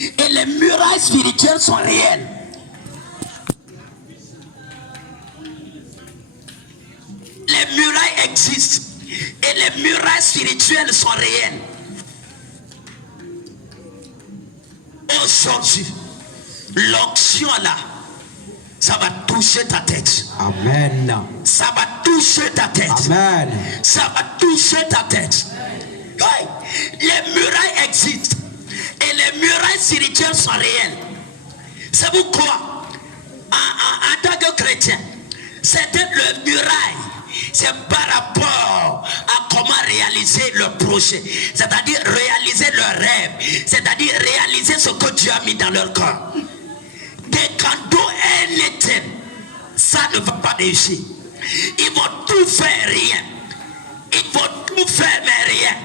Et les murailles spirituelles sont réelles. Les murailles existent. Et les murailles spirituelles sont réelles. Aujourd'hui, l'onction là, ça va toucher ta tête. Amen. Ça va toucher ta tête. Amen. Ça va toucher ta tête. Oui. Les murailles existent. Et les murailles spirituelles sont réelles. C'est pourquoi, en tant que chrétien, c'était le muraille. C'est par rapport à comment réaliser le projet. C'est-à-dire réaliser leur rêve. C'est-à-dire réaliser ce que Dieu a mis dans leur corps. Des cadeaux anything, ça ne va pas réussir. Ils vont tout faire, rien. Ils vont tout faire, mais rien.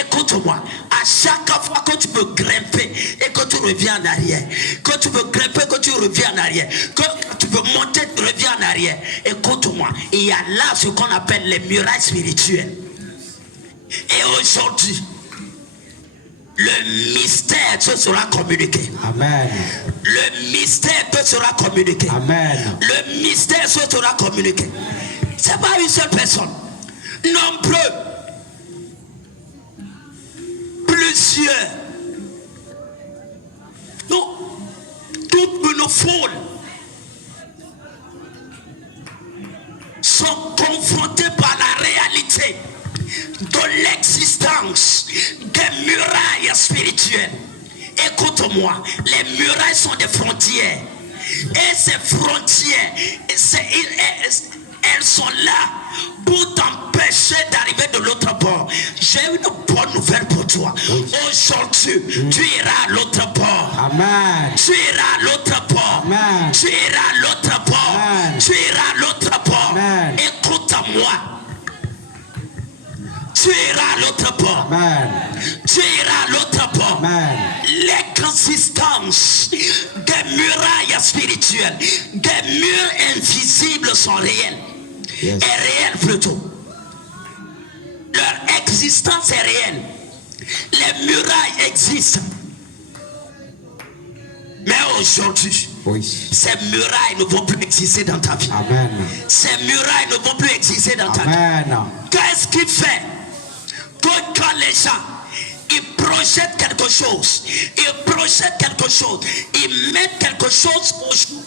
Écoute-moi, à chaque fois que tu veux grimper et que tu reviens en arrière, que tu veux grimper, que tu reviens en arrière, que tu veux monter, tu reviens en arrière, écoute-moi, il y a là ce qu'on appelle les murailles spirituelles. Et aujourd'hui, le mystère te sera communiqué. Amen. Le mystère te sera communiqué. Amen. Le mystère te sera communiqué. C'est pas une seule personne. Nombreux. Plusieurs. Non. Toutes nos foules sont confrontées par la réalité de l'existence des murailles spirituelles. Écoute-moi, les murailles sont des frontières. Et ces frontières, elles sont là pour t'empêcher d'arriver de l'autre bord. J'ai une bonne nouvelle pour toi. Aujourd'hui, tu iras à l'autre bord. Amen. Tu iras à l'autre bord. Amen. Tu iras à l'autre bord. Amen. Tu iras à l'autre bord. Amen. Écoute-moi. Tu iras à l'autre bord. Amen. Tu iras à l'autre bord. Amen. L'existence des murailles spirituelles, des murs invisibles sont réels. Yes. Est réelle plutôt. Leur existence est réelle. Les murailles existent. Mais aujourd'hui, Oui. ces murailles ne vont plus exister dans ta vie. Amen. Ces murailles ne vont plus exister dans ta vie. Amen. Qu'est-ce qui fait que quand les gens ils projettent quelque chose, ils mettent quelque chose au jour,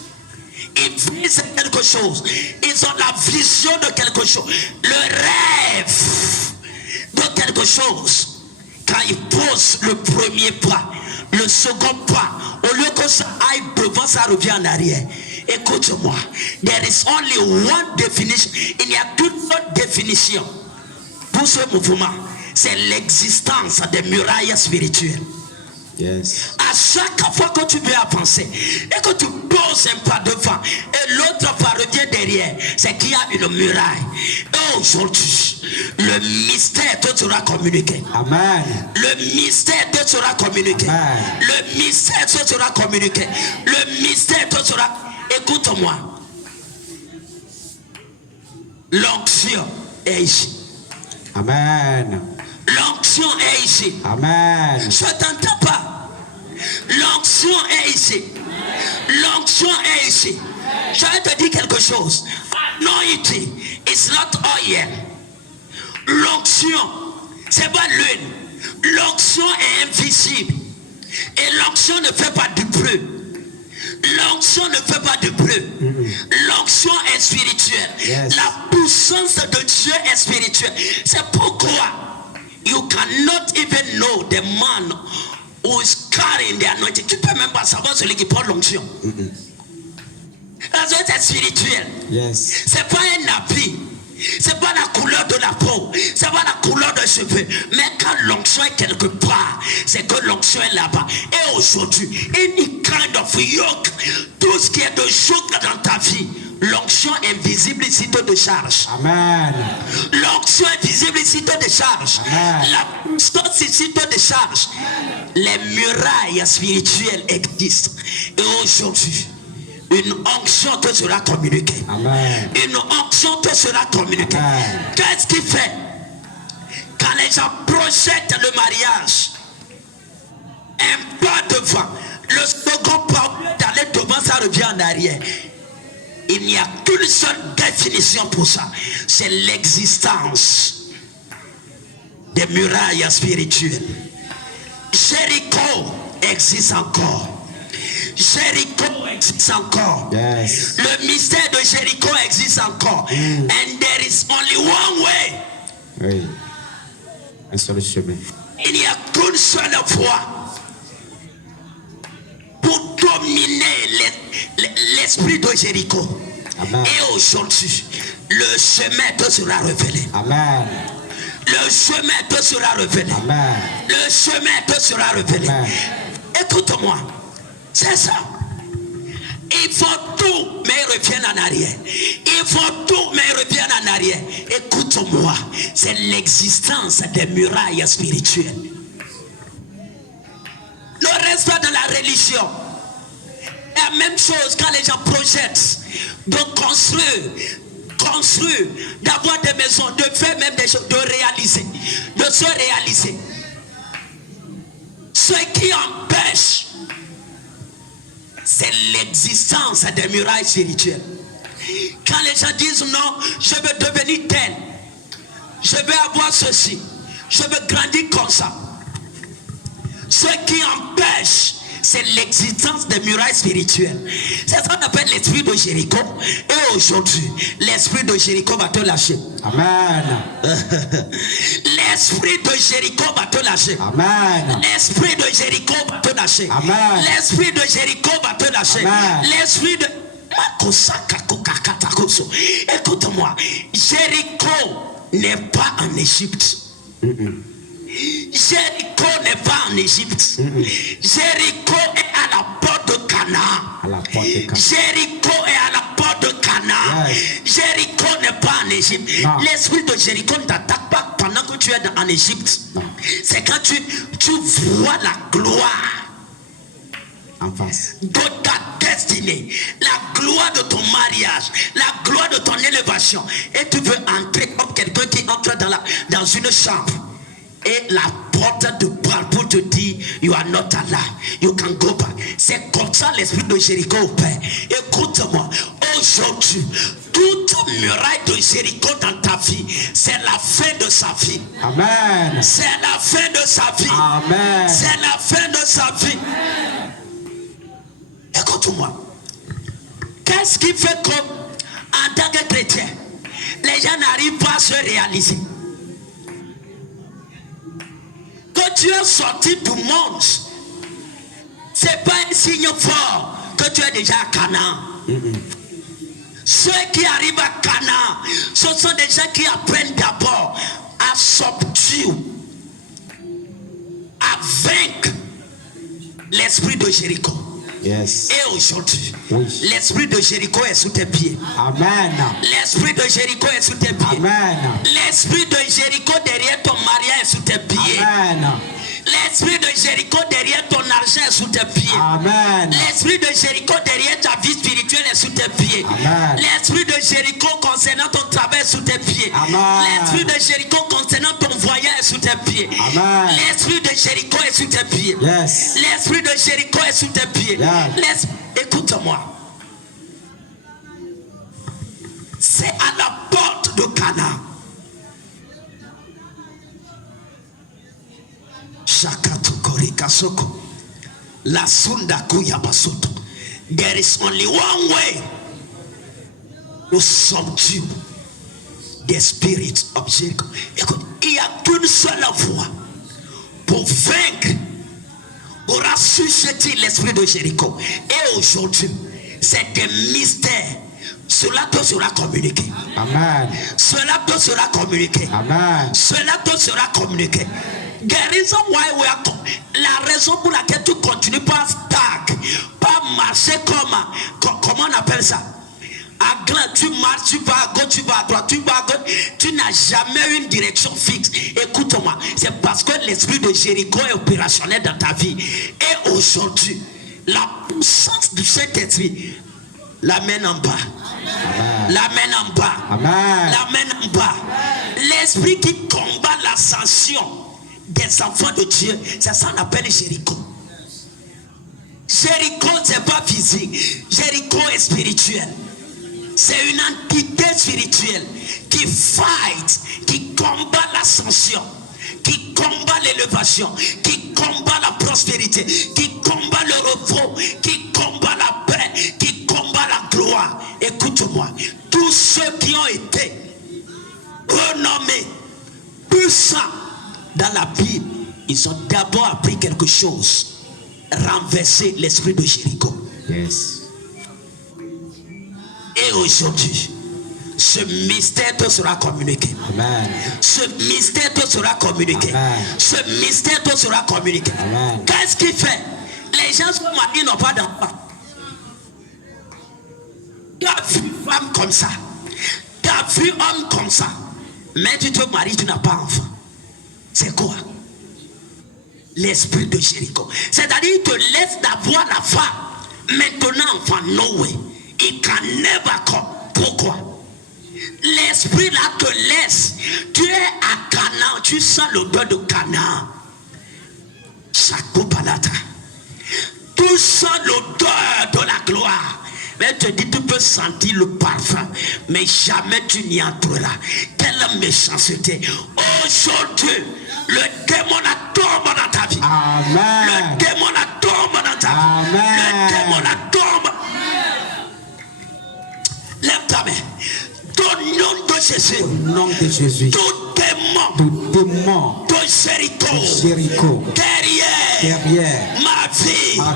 ils visent quelque chose, ils ont la vision de quelque chose, le rêve de quelque chose, quand ils posent le premier pas, le second pas, au lieu que ça aille devant, ça revient en arrière. Écoute-moi, there is only one definition. Il n'y a qu'une seule définition pour ce mouvement. C'est l'existence des murailles spirituelles. Yes. À chaque fois que tu veux avancer et que tu poses un pas devant et l'autre pas revient derrière, c'est qu'il y a une muraille. Et aujourd'hui, le mystère te sera communiqué. Amen. Le mystère te sera communiqué. Amen. Le mystère te sera communiqué. Le mystère te sera... Écoute-moi. L'onction est ici. Amen. L'onction est ici. Amen. Je t'entends pas. L'onction est ici. L'onction est ici. Je vais te dire quelque chose. Anointing is not oil. L'onction, c'est pas l'huile. L'onction est invisible. Et l'onction ne fait pas du bruit. L'onction ne fait pas de bruit. L'onction est spirituelle. Yes. La puissance de Dieu est spirituelle. C'est pourquoi you cannot even know the man who is carrying the anointing. Tu peux même pas savoir celui qui porte l'onction. Parce que c'est spirituel. Yes. C'est pas un habit. C'est pas la couleur de la peau. C'est pas la couleur de cheveux. Mais quand l'onction est quelque part, c'est que l'onction est là-bas. Et aujourd'hui, any kind of yoke, tout ce qui est de yoke dans ta vie, l'onction invisible ici te décharge. Amen. L'onction invisible ici te décharge. Amen. La puissance ici te décharge. Les murailles spirituelles existent. Et aujourd'hui, une onction te sera communiquée. Amen. Une onction te sera communiquée. Amen. Qu'est-ce qui fait? Quand les gens projettent le mariage, un pas devant. Le second pas d'aller devant, ça revient en arrière. Il n'y a qu'une seule définition pour ça. C'est l'existence des murailles spirituelles. Jéricho existe encore. Jéricho existe encore. Yes. Le mystère de Jéricho existe encore. And there is only one way. Oui. Un seul chemin. Il n'y a qu'une seule voie pour dominer l'esprit de Jéricho. Amen. Et aujourd'hui, le chemin te sera révélé. Amen. Le chemin te sera révélé. Amen. Le chemin te sera révélé. Amen. Écoute-moi, c'est ça. Il faut tout, mais ils reviennent en arrière. Il faut tout, mais ils reviennent en arrière. Écoute-moi, c'est l'existence des murailles spirituelles. Ne reste pas dans la religion. La même chose quand les gens projettent de construire, d'avoir des maisons, de faire même des choses, de réaliser, de se réaliser. Ce qui empêche, c'est l'existence des murailles spirituelles. Quand les gens disent non, je veux devenir tel, je veux avoir ceci, je veux grandir comme ça. Ce qui empêche, c'est l'existence des murailles spirituelles. C'est ça qu'on appelle l'esprit de Jéricho. Et aujourd'hui, l'esprit de Jéricho va te lâcher. Amen. L'esprit de Jéricho va te lâcher. Amen. L'esprit de Jéricho va te lâcher. Amen. L'esprit de Jéricho va te lâcher. Amen. L'esprit de... Écoute-moi, Jéricho n'est pas en Égypte. Jéricho n'est pas en Égypte. Jéricho est à la porte de Canaan. À la porte de Canaan. Jéricho est à la porte de Canaan. Yes. Jéricho n'est pas en Égypte. L'esprit de Jéricho ne t'attaque pas pendant que tu es en Égypte. C'est quand tu vois la gloire En face. de ta destinée, la gloire de ton mariage, la gloire de ton élévation, et tu veux entrer comme quelqu'un qui entre dans une chambre, et la porte te parle pour te dire you are not alive, you can go back. C'est comme ça l'esprit de Jéricho opère. Écoute-moi, aujourd'hui, toute muraille de Jéricho dans ta vie, c'est la fin de sa vie. Amen. C'est la fin de sa vie. Amen. C'est la fin de sa vie. Écoute-moi. Qu'est-ce qui fait que, en tant que chrétien, les gens n'arrivent pas à se réaliser? Que tu es sorti du monde, c'est pas un signe fort que tu es déjà à Canaan. Ceux qui arrivent à Canaan, ce sont des gens qui apprennent d'abord à subduer, à vaincre l'esprit de Jéricho. Yes. Et aujourd'hui, Oui. l'esprit de Jéricho est sous tes pieds. Amen. L'esprit de Jéricho est sous tes pieds. Amen. L'esprit de Jéricho derrière ton mariage est sous tes pieds. Amen. L'esprit de Jéricho derrière ton argent est sous tes pieds. Amen. L'esprit de Jéricho derrière ta vie spirituelle est sous tes pieds. Amen. L'esprit de Jéricho concernant ton travail est sous tes pieds. Amen. L'esprit de Jéricho concernant ton voyage est sous tes pieds. Amen. L'esprit de Jéricho est sous tes pieds. Yes. L'esprit de Jéricho est sous tes pieds. Yes. Écoute-moi. C'est à la porte de Canaan. La Sundaku Yabasoto. There is only one way to subdue the spirit of Jericho. Écoute, il n'y a qu'une seule voie pour vaincre, pour ressusciter l'esprit de Jéricho. Et aujourd'hui, c'est un mystère. Cela te sera communiqué. Amen. Cela te sera communiqué. Amen. Cela te sera communiqué. The reason why we are la raison pour laquelle tu continues pas stack, pas marcher comment on appelle ça? À grand, tu marches, tu vas à gauche, tu vas à droite, tu vas à gauche, tu n'as jamais une direction fixe. Écoute-moi, c'est parce que l'esprit de Jéricho est opérationnel dans ta vie. Et aujourd'hui, la puissance du Saint-Esprit l'amène en bas. Amen. L'amène en bas. Amen. L'amène en bas. L'esprit qui combat l'ascension des enfants de Dieu, c'est ça qu'on appelle Jéricho. Jéricho, c'est pas physique. Jéricho est spirituel. C'est une entité spirituelle qui fight, qui combat l'ascension, qui combat l'élévation, qui combat la prospérité, qui combat le repos, qui combat la paix, qui combat la gloire. Écoute-moi, tous ceux qui ont été renommés puissants dans la Bible, ils ont d'abord appris quelque chose: renverser l'esprit de Jéricho. Yes. Et aujourd'hui, ce mystère te sera communiqué. Amen. Ce mystère te sera communiqué. Amen. Ce mystère te sera communiqué. Amen. Qu'est-ce qu'il fait? Les gens sont mariés, n'ont pas d'enfant. Tu as vu femme comme ça, tu as vu homme comme ça, mais tu te maries, tu n'as pas d'enfant. C'est quoi? L'esprit de Jéricho. C'est-à-dire, il te laisse d'avoir la femme. Maintenant, enfant, no way. It can never come. Pourquoi? L'esprit là te laisse. Tu es à Canaan, tu sens l'odeur de Canaan. Chakopanata. Tu sens l'odeur de la gloire. Mais te dis, tu peux sentir le parfum, mais jamais tu n'y entreras. Quelle méchanceté. Aujourd'hui, le démon a tombé dans ta vie. Amen. Le démon a tombé dans ta vie. Amen. Le démon a tombé. Lève ta main. Au nom de Jésus. Au nom de Jésus. Tout démon. Tout démon. De Jéricho. Jéricho. Derrière. Ma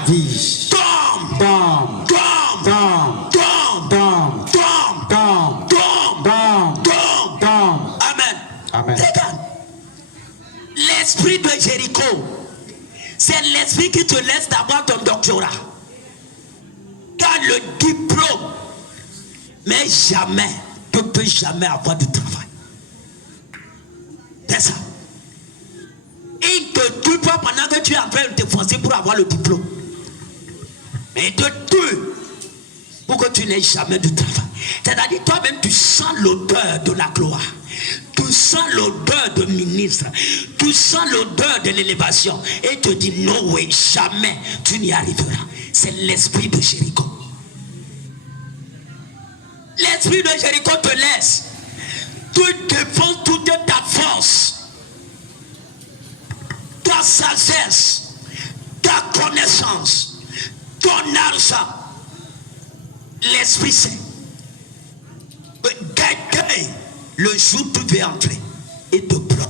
vie. Tombe. Tombe. Tombe. Tombe. Tombe. Tombe. Tombe. Tombe. Tombe. Tombe. Tombe. Tombe. Amen. Amen. Regarde. L'esprit de Jéricho, c'est l'esprit qui te laisse d'avoir ton doctorat. Tu as le diplôme, mais jamais, tu ne peux jamais avoir du travail. C'est ça. Il ne te tue pas pendant que tu es en train de te forcer pour avoir le diplôme. Mais il te tue pour que tu n'aies jamais du travail. C'est-à-dire, toi-même, tu sens l'odeur de la gloire. Tu sens l'odeur de ministre. Tu sens l'odeur de l'élévation. Et te dis, non, oui, jamais tu n'y arriveras. C'est l'esprit de Jéricho. L'esprit de Jéricho te laisse. Tu défends toute ta force, ta sagesse, ta connaissance, ton argent. L'Esprit Saint. Le jour où tu veux entrer et te bloque.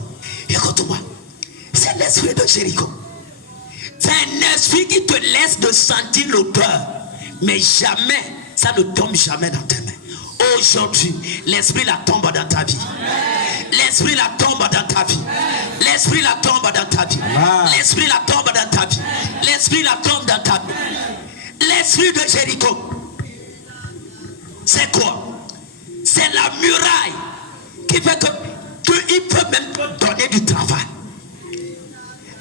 Écoute-moi, c'est l'esprit de Jéricho. C'est un esprit qui te laisse de sentir l'odeur, mais jamais, ça ne tombe jamais dans tes mains. Aujourd'hui, l'esprit la tombe dans ta vie. L'esprit la tombe dans ta vie. L'esprit la tombe dans ta vie. L'esprit la tombe dans ta vie. L'esprit la tombe dans ta vie. L'esprit de Jéricho, c'est quoi? C'est la muraille qui fait que il peut même te donner du travail.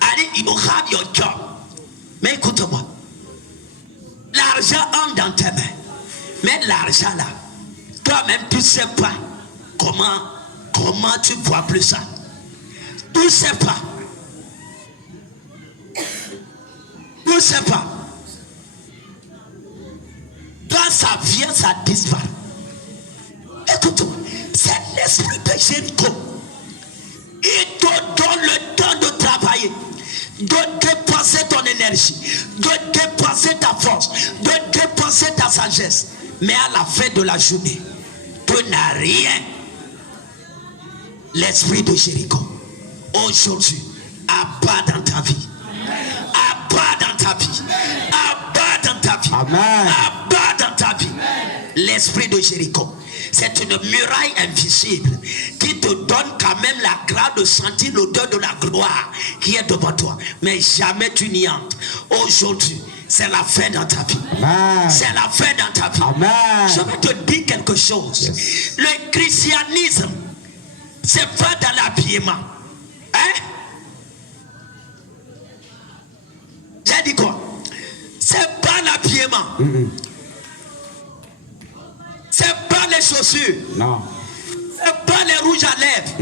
Allez, you have your job. Mais écoute-moi, l'argent entre dans tes mains. Mais l'argent là, toi-même tu ne sais pas comment tu vois plus ça. Tu ne sais pas. Tu ne sais pas. Quand ça vient, ça disparaît. Écoute-moi, c'est l'esprit de Jéricho. Il te donne le temps de travailler, de dépenser ton énergie, de dépenser ta force, de dépenser ta sagesse. Mais à la fin de la journée, tu n'as rien. L'esprit de Jéricho, aujourd'hui, abat dans ta vie. Abat dans ta vie. Abat dans ta vie. Amen. Abat dans ta vie. L'esprit de Jéricho, c'est une muraille invisible qui te donne quand même la grâce de sentir l'odeur de la gloire qui est devant toi. Mais jamais tu n'y entres. Aujourd'hui, c'est la fin dans ta vie. Amen. C'est la fin dans ta vie. Amen. Je vais te dire quelque chose. Yes. Le christianisme, c'est pas dans l'habillement. Hein? J'ai dit quoi? C'est pas l'habillement. C'est pas les chaussures. Non. C'est pas les rouges à lèvres.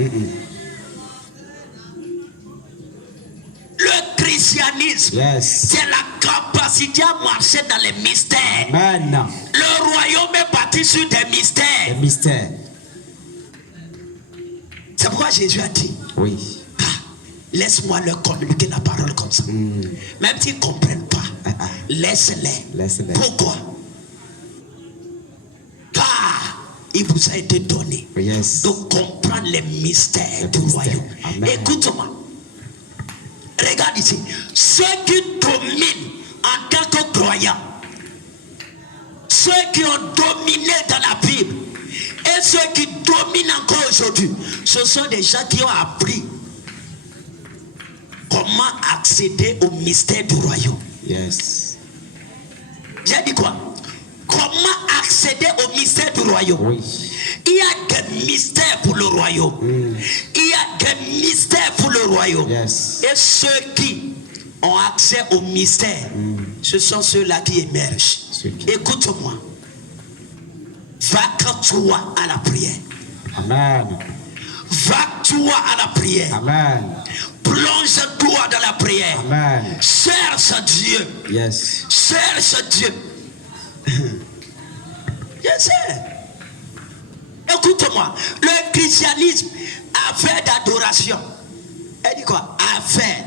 Le christianisme, Yes. c'est la capacité continuer à marcher dans les mystères. Amen. Le royaume est bâti sur des mystères. Le mystère. C'est pourquoi Jésus a dit, Oui. laisse-moi leur communiquer la parole comme ça. Même s'ils ne comprennent pas, laisse-les. Laisse-les. Pourquoi? Car il vous a été donné Yes. de comprendre les mystères Les du mystères. royaume. Amen. Écoute-moi. Regarde ici. Ceux qui dominent en tant que croyants, ceux qui ont dominé dans la Bible et ceux qui dominent encore aujourd'hui, ce sont des gens qui ont appris comment accéder au mystère du royaume. Yes. J'ai dit quoi? Comment accéder au mystère du royaume? Oui. Il y a des mystères pour le royaume. Il y a des mystères pour le royaume. Yes. Et ceux qui ont accès au mystère, ce sont ceux-là qui émergent. Ceux qui- Écoute-moi. Va-toi à la prière. Amen. Va-toi à la prière. Amen. Plonge-toi dans la prière. Amen. Cherche Dieu. Yes. Cherche Dieu. Je sais. Écoute-moi. Le christianisme, affaire d'adoration. Elle dit quoi? Affaire.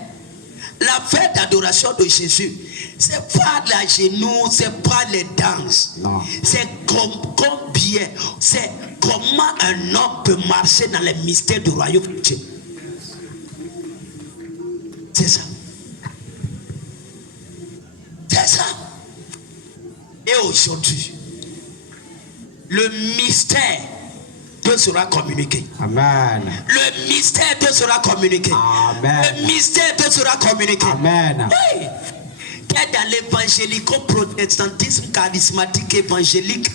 La fête d'adoration de Jésus, c'est pas la genou, c'est pas les danses. Non. C'est combien, c'est comment un homme peut marcher dans les mystères du royaume de Dieu. C'est ça. C'est ça. Et aujourd'hui, le mystère te sera communiqué. Amen. Le mystère te sera communiqué. Amen. Le mystère te sera communiqué. Amen. Oui. T'es dans l'évangélico-protestantisme charismatique évangélique.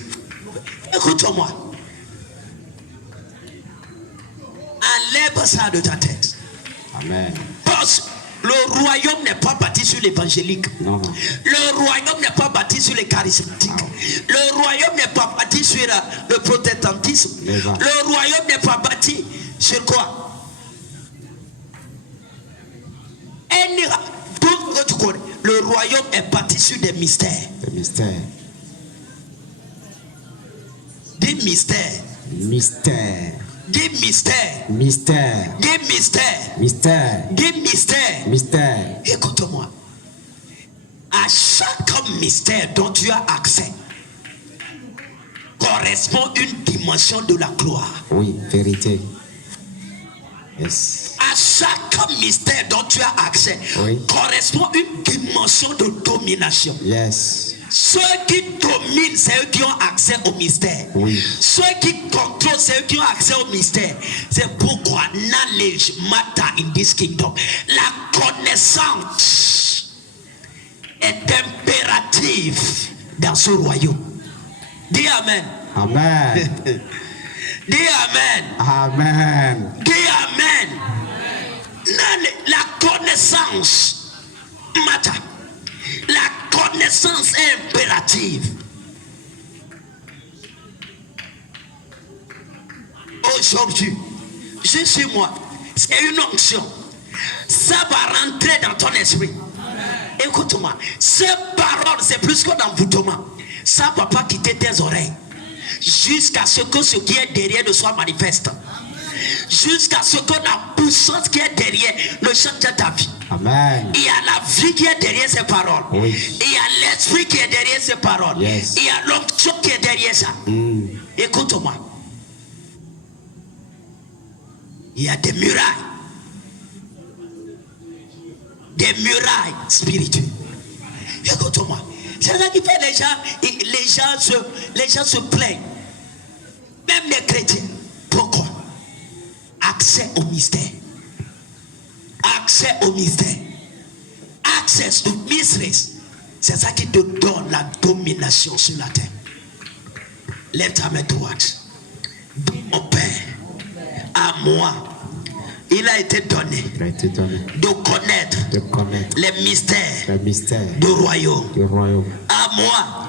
Écoute-moi. Enlève ça de ta tête. Amen. Parce que le royaume n'est pas bâti sur l'évangélique. Non. Le royaume n'est pas bâti sur les charismatiques. Le royaume n'est pas bâti sur le protestantisme. Le royaume n'est pas bâti sur quoi? Tout ce que tu connais. Le royaume est bâti sur des mystères. Le mystère. Des mystères. Mystère. Des mystères. Mystère. Des mystères. Mystère. Des mystères. Mystère. Écoute-moi. À chaque mystère dont tu as accès correspond une dimension de la gloire. Oui, vérité. Yes. À chaque mystère dont tu as accès Oui. correspond une dimension de domination. Yes. Ceux qui dominent, c'est eux qui ont accès au mystère. Oui. Ceux qui contrôlent, c'est eux qui ont accès au mystère. C'est pourquoi knowledge matter in this kingdom. La connaissance est impérative dans ce royaume. Dis Amen. Amen. Dis Amen. Amen. Dis Amen. La connaissance matter. La connaissance est impérative. Aujourd'hui, je suis moi. C'est une onction. Ça va rentrer dans ton esprit. Écoute-moi. Ces paroles, c'est plus qu'un envoûtement. Ça ne va pas quitter tes oreilles. Jusqu'à ce que ce qui est derrière ne soit manifeste. Jusqu'à ce que la puissance qui est derrière ne change ta vie. Amen. Il y a la vie qui est derrière ces paroles. Oui. Il y a l'esprit qui est derrière ces paroles. Yes. Il y a l'onction qui est derrière ça. Écoute-moi. Il y a des murailles. Des murailles spirituelles. Écoute-moi. C'est ça qui fait les gens se plaignent. Même les chrétiens. Pourquoi? Accès au mystère. Accès au mystère. Access to mysteries. C'est ça qui te donne la domination sur la terre. Lève ta main droite. Dis mon Père, à moi, il a été donné de connaître de connaître les mystères le mystère du royaume. du royaume. À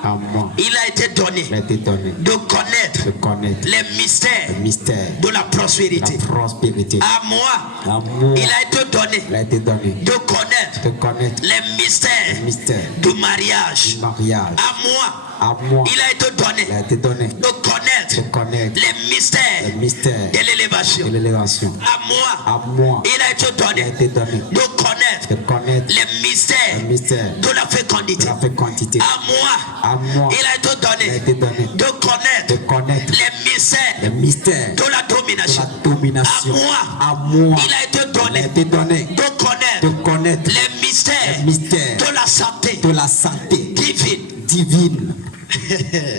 À moi. Il a été donné. Il a été donné. De connaître. De connaître. Les mystères. Le mystère. De la prospérité. La prospérité. À moi. À moi. Il a été donné. Il a été donné. De connaître. De connaître. Les mystères. Le mystère. Du mariage. Du mariage. À moi. À moi. Il a été donné. Il a été donné. De connaître. De connaître. Les mystères. Le mystère. De l'élévation. De l'élévation. À moi. À moi. Il a été Il a donné. été donné. De connaître. De connaître. Les mystères. Le mystère. De la De fécondité. la fécondité. À moi. À moi. Il a été Il a donné. été donné. De connaître. De connaître. Les mystères. Le mystère. De la De domination. la domination. À moi. À moi. Il a été Il a donné. été donné. De connaître. De connaître. Les mystères. Le mystère. De la santé. De la santé Divine. divine.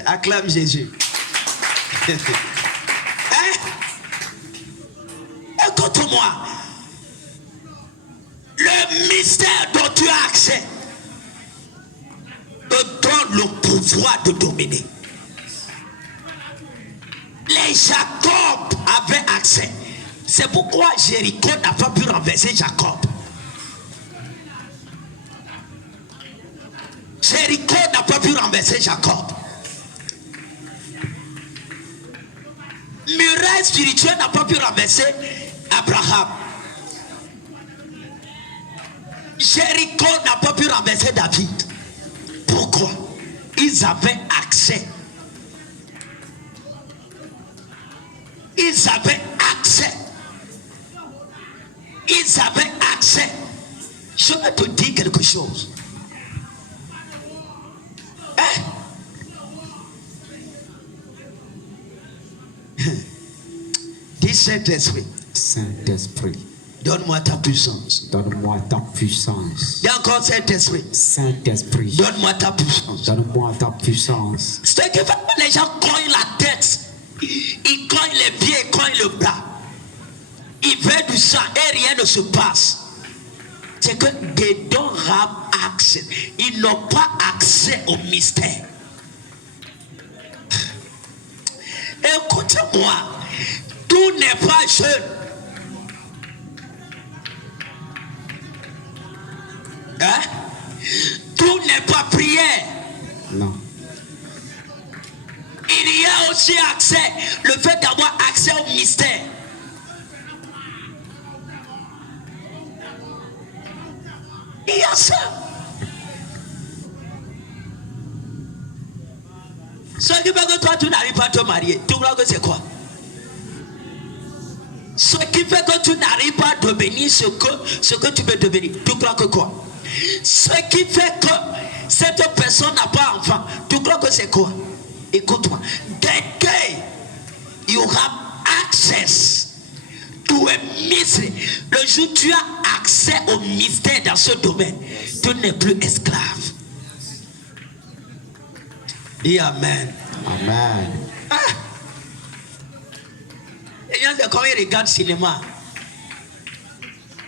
Acclame Jésus. Hein? Écoute-moi. Le mystère dont tu as accès te donne le pouvoir de dominer. Les Jacob avaient accès. C'est pourquoi Jéricho n'a pas pu renverser Jacob. Jéricho n'a pas pu renverser Jacob. Muraille spirituelle n'a pas pu renverser Abraham. Jéricho n'a pas pu renverser David. Pourquoi? Ils avaient accès. Ils avaient accès. Ils avaient accès. Je vais te dire quelque chose. Hein? Dis Saint-Esprit. Saint-Esprit, Donne-moi ta puissance. donne-moi ta puissance. Dis encore Saint-Esprit. Saint-Esprit, Donne-moi ta puissance. donne-moi ta puissance. Ce qui fait que les gens cognent la tête. Ils cognent les pieds, ils cognent le bras. Ils veulent du sang et rien ne se passe. C'est que they don't have access. Ils n'ont pas accès au mystère. Écoutez-moi. Tout n'est pas jeune. Hein? Tout n'est pas prière. Non. Il y a aussi accès, le fait d'avoir accès au mystère. Il y a ça. Ce qui fait que toi, tu n'arrives pas à te marier, tu crois que c'est quoi? Ce qui fait que tu n'arrives pas à devenir ce que tu veux devenir, tu crois que quoi? Ce qui fait que cette personne n'a pas enfant, tu crois que c'est quoi? Écoute-moi. The day you have access to a mystery, le jour où tu as accès au mystère dans ce domaine, tu n'es plus esclave. Et amen. Amen. Ah. Les gens, c'est quand ils regardent le cinéma.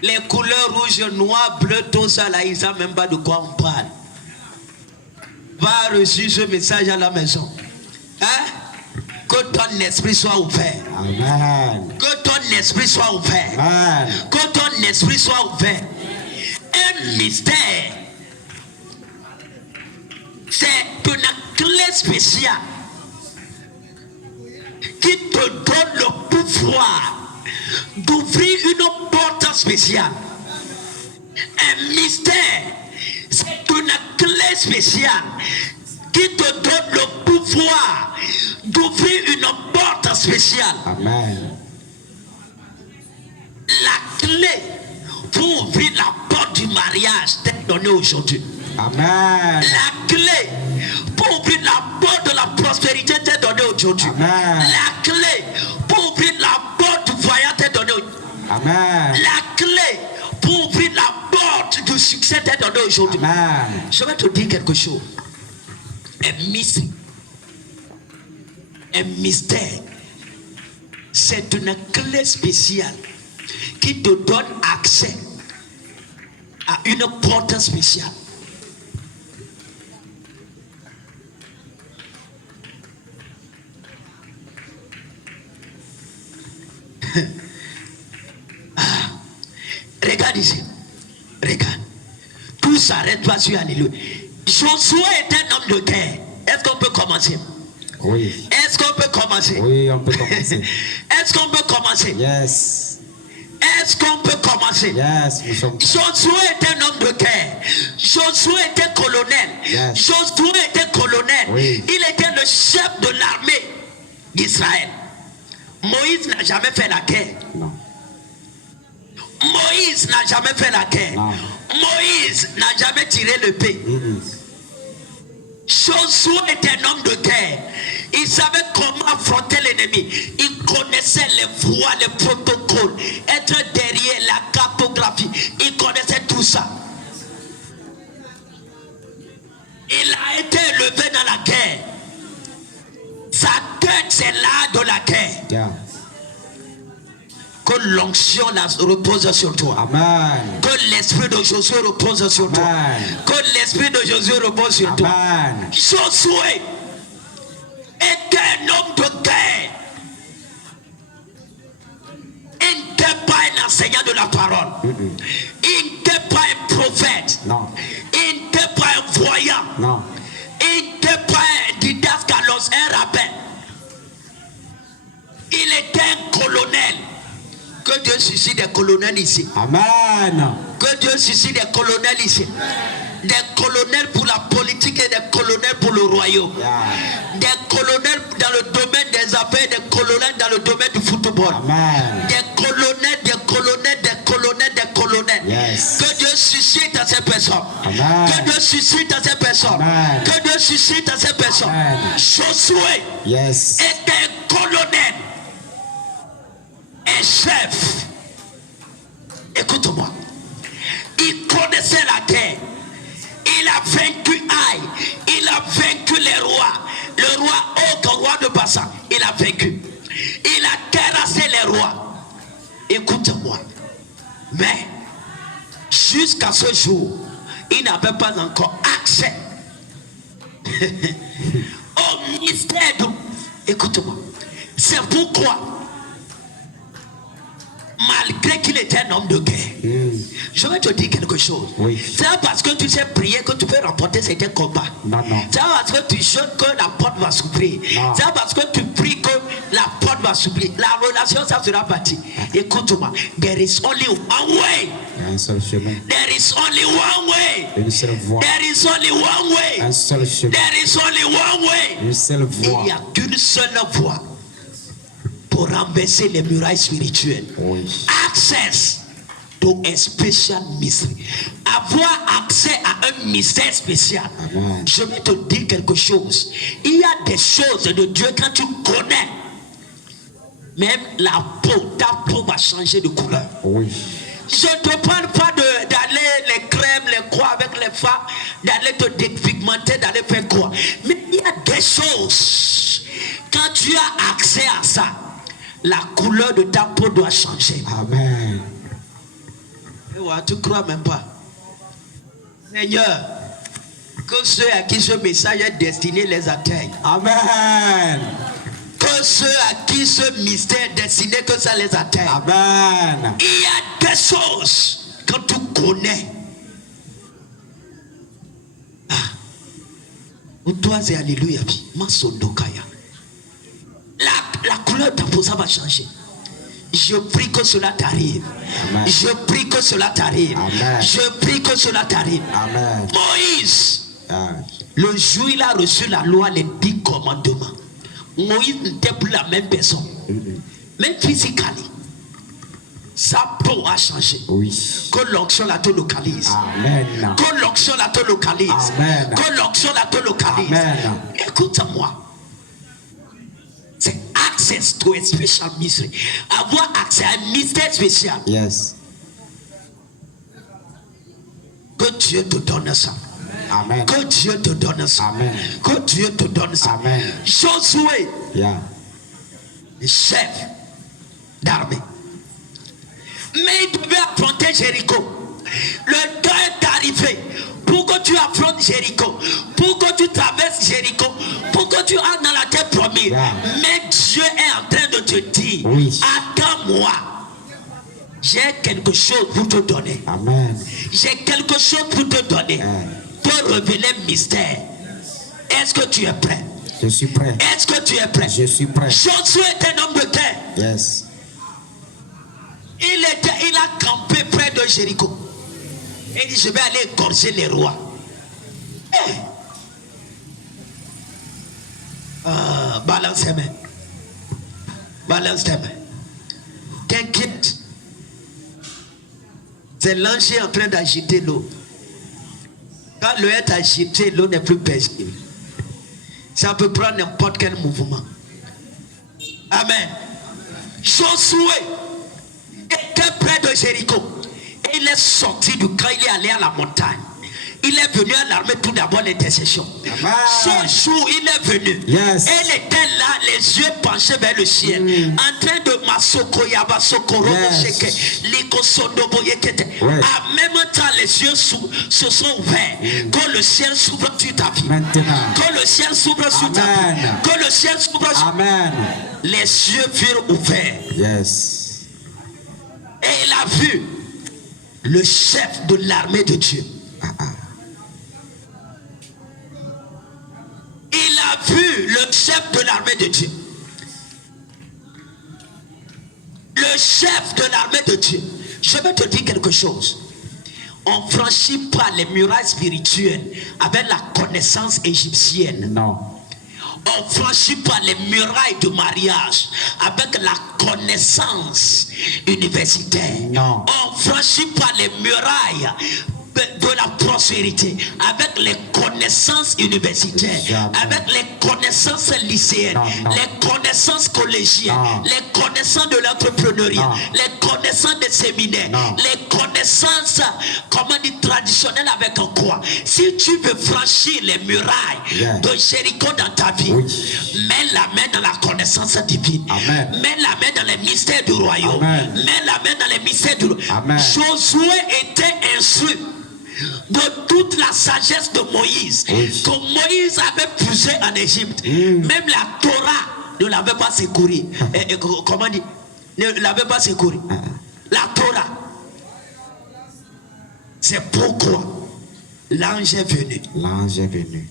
Les couleurs rouges, noires, bleues, tout ça là, ils ne savent même pas de quoi on parle. Va reçu ce message à la maison. Hein? Que ton esprit soit ouvert. Amen. Que ton esprit soit ouvert. Amen. Que ton esprit soit ouvert. Un mystère. C'est une clé spéciale qui te donne le pouvoir d'ouvrir une porte spéciale. Un mystère, c'est une clé spéciale qui te donne le pouvoir d'ouvrir une porte spéciale. Amen. La clé pour ouvrir la porte du mariage t'est donnée aujourd'hui. Amen. La clé pour ouvrir la porte de la prospérité t'est donnée aujourd'hui. Amen. La clé pour ouvrir la porte du voyage t'est donnée aujourd'hui. Amen. La clé pour ouvrir la porte du succès t'est donnée aujourd'hui. Amen. Je vais te dire quelque chose. Un mystère, c'est une clé spéciale qui te donne accès à une porte spéciale. Regarde ici. Regarde. Tout s'arrête pas sur Alléluia. Josué est un homme de guerre. Est-ce qu'on peut commencer? Oui. Est-ce qu'on peut commencer? Oui, on peut commencer. Est-ce qu'on peut commencer? Yes. Est-ce qu'on peut commencer? Yes, nous sommes. Josué est un homme de guerre. Josué était colonel. Yes. Josué était colonel. Oui. Il était le chef de l'armée d'Israël. Moïse n'a jamais fait la guerre. Non. Moïse n'a jamais fait la guerre. Non. Moïse n'a jamais tiré l'épée. Josué était un homme de guerre. Il savait comment affronter l'ennemi. Il connaissait les voies, les protocoles, être derrière la cartographie. Il connaissait tout ça. Il a été élevé dans la guerre. Sa tête, c'est l'art de la guerre. Yeah. Que l'onction repose sur toi. Amen. Que l'esprit de Josué repose sur toi. Amen. Que l'esprit de Josué repose sur toi. Amen. Josué était un homme de guerre. Il n'était pas un enseignant de la parole. Il n'était pas un prophète. Non. Il n'était pas un voyant. Non. Il n'était pas un didascalos, un rabbin. Il était un colonel. Que Dieu suscite des colonels ici. Amen. Que Dieu suscite des colonels ici. Des colonels pour la politique et des colonels pour le royaume. Yeah. Des colonels dans le domaine des affaires, des colonels dans le domaine du football. Amen. Des colonels, des colonels, des colonels, des colonels. Yes. Que Dieu suscite à ces personnes. Amen. Que Dieu suscite à ces personnes. Amen. Que Dieu suscite à ces personnes. Amen. Josué Yes. était un colonel, un chef. Écoute-moi. Il connaissait la guerre. Il a vaincu Aïe. Il a vaincu les rois. Le roi Og, roi de Bassan. Il a vaincu. Il a terrassé les rois. Écoute-moi. Mais jusqu'à ce jour, il n'avait pas encore accès au mystère de... Écoute-moi. C'est pourquoi, malgré qu'il était un homme de guerre, je vais te dire quelque chose. Oui. C'est pas parce que tu sais prier que tu peux remporter certains combats. Non, non. C'est pas parce que tu jeûnes que la porte va s'ouvrir. Non. C'est pas parce que tu pries que la porte va s'ouvrir. La relation, ça sera bâtie. Écoute-moi. There is only one way. Il y a un seul chemin. There is only one way. Une seule voie. There is only one way. Un seul chemin. There is only one way. Une seule voie. Il n'y a qu'une seule voie pour renverser les murailles spirituelles. Oui. Access to a special mystery. Avoir accès à un mystère spécial. Amen. Je vais te dire quelque chose. Il y a des choses de Dieu quand tu connais. Même la peau, ta peau va changer de couleur. Oui. Je ne te parle pas d'aller les crèmes, les croix avec les femmes, d'aller te dépigmenter, d'aller faire quoi. Mais il y a des choses. Quand tu as accès à ça, la couleur de ta peau doit changer. Amen. Tu crois même pas. Seigneur, que ceux à qui ce message est destiné les atteigne. Amen. Que ceux à qui ce mystère est destiné, que ça les atteigne. Amen. Il y a des choses que tu connais. Toi, c'est alléluia. La couleur de ta peau, ça va changer. Je prie que cela t'arrive. Amen. Je prie que cela t'arrive. Amen. Je prie que cela t'arrive. Amen. Moïse, Amen. le jour où il a reçu la loi, les 10 commandements, Moïse n'était plus la même personne. Même physiquement, sa peau a changé. Oui. Que l'onction la te localise. Amen. Que l'onction la te localise. Amen. Que l'onction la te localise. Amen. Écoute-moi. C'est access to a special mystery. Avoir accès à un mystère spécial. Yes. Que Dieu te donne ça. Amen. Que Dieu te donne ça. Amen. Que Dieu te donne ça. Amen. Josué, Yeah. le chef d'armée. Mais il devait affronter Jéricho. Le temps est arrivé pour que tu affrontes Jéricho, pour que tu traverses Jéricho, pour que tu entres dans la terre promise. Yeah. Mais Dieu est en train de te dire, Oui. attends-moi. J'ai quelque chose pour te donner. Amen. J'ai quelque chose pour te donner. Amen. Te veut révéler un mystère. Est-ce que tu es prêt? Je suis prêt. Est-ce que tu es prêt? Je suis prêt. Josué est un homme de terre. Yes. Il a campé près de Jéricho. Il dit, je vais aller égorger les rois. Balance tes mains. Balance tes mains. T'inquiète. C'est l'ange qui est en train d'agiter l'eau. Quand l'eau est agitée, l'eau n'est plus paisible. Ça peut prendre n'importe quel mouvement. Amen. Josué était près de Jéricho. Et il est sorti du camp, il est allé à la montagne. Il est venu à l'armée tout d'abord l'intercession. Ce jour, il est venu. Yes. Et il était là, les yeux penchés vers le ciel, en train de masokoyaba sokoro sheke, likosodobo yekete. En même temps, les yeux se sont ouverts. Que le ciel s'ouvre sur ta vie. Maintenant. Que le ciel s'ouvre sur ta vie. Que le ciel s'ouvre sur ta vie. Amen. Les yeux furent ouverts. Yes. Et il a vu le chef de l'armée de Dieu. Il a vu le chef de l'armée de Dieu. Le chef de l'armée de Dieu. Je vais te dire quelque chose. On ne franchit pas les murailles spirituelles avec la connaissance égyptienne. Non. On ne franchit pas les murailles de mariage avec la connaissance universitaire. Non. On ne franchit pas les murailles de la prospérité avec les connaissances universitaires. Jamais. Avec les connaissances lycéennes. Non. Les connaissances collégiennes. Non. Les connaissances de l'entrepreneuriat. Non. Les connaissances des séminaires. Non. Les connaissances, comment dire, traditionnelles avec quoi. Si tu veux franchir les murailles de Jéricho dans ta vie, mets la main dans la connaissance divine. Amen. Mets la main dans les mystères du royaume. Amen. Mets la main dans les mystères du royaume. Josué était instruit de toute la sagesse de Moïse, que Moïse avait poussé en Égypte. Même la Torah ne l'avait pas secouru. Comment dire? Ne l'avait pas secouru. La Torah. C'est pourquoi l'ange est venu. L'ange est venu.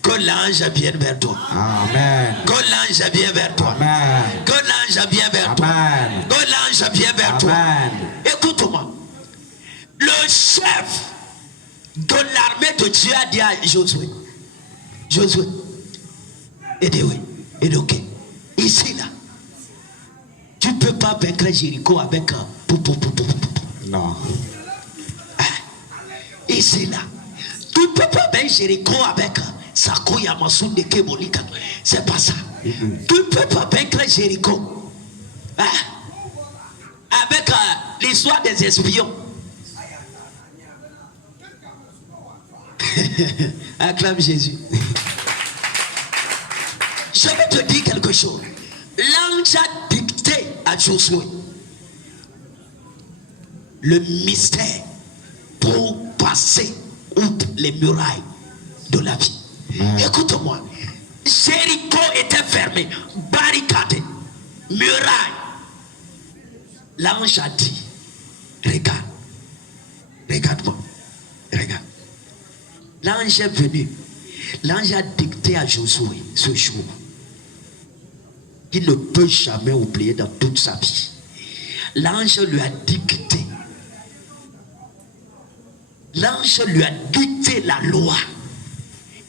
Que l'ange vienne vers toi. Amen. Que l'ange vienne vers toi. Amen. Que l'ange vienne vers toi. Amen. Que l'ange vienne vers toi. Écoute-moi. Le chef de l'armée de Dieu a dit à Josué, Josué, ok, ici là, tu ne peux pas vaincre Jéricho avec un non. Ici là, tu ne peux pas vaincre Jéricho avec un Sakoya Masoun de Kebolika. C'est pas ça. Tu ne peux pas vaincre Jéricho avec l'histoire des espions. Acclame Jésus. Je vais te dire quelque chose. L'ange a dicté à Josué le mystère pour passer outre les murailles de la vie. Écoute-moi. Jéricho était fermé, barricadé, muraille. L'ange a dit, regarde, regarde-moi, regarde. L'ange est venu. L'ange a dicté à Josué ce jour qu'il ne peut jamais oublier dans toute sa vie. L'ange lui a dicté. L'ange lui a dicté la loi.